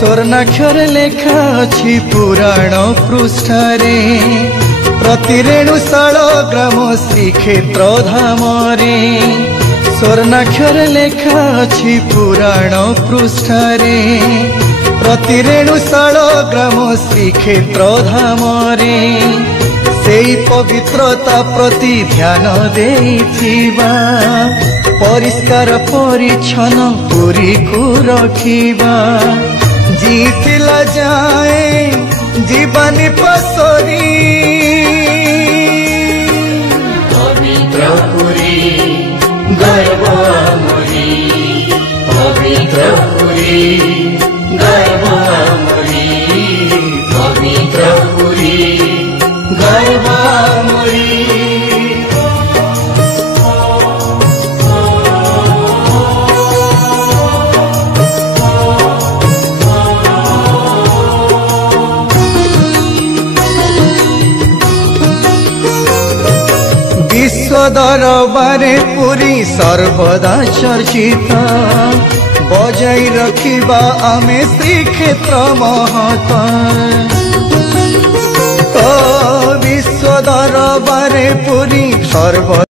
स्वर्णाक्षर लेखा अछि पुराण पृष्ठरे प्रति रेणुशाल ग्राम श्रीक्षेत्र धामरे स्वर्णाक्षर लेखा अछि पुराण पृष्ठरे प्रति रेणुशाल ग्राम श्रीक्षेत्र धामरे सेई पवित्रता प्रति ध्यान देइथिबा परिष्कार परिच्छन्न पुरी को रखिबा जीतिला जाए जीवानी पसरी पवित्र पुरी गर्व मोरी पवित्र पुरी गर्व मोरी पवित्र पुरी गर्व मोरी। विश्व दरबारे पुरी सर्वदा चर्चित बजाई रखिबा आमे श्रीक्षेत्र महत्व विश्व दरबारे पुरी सर्व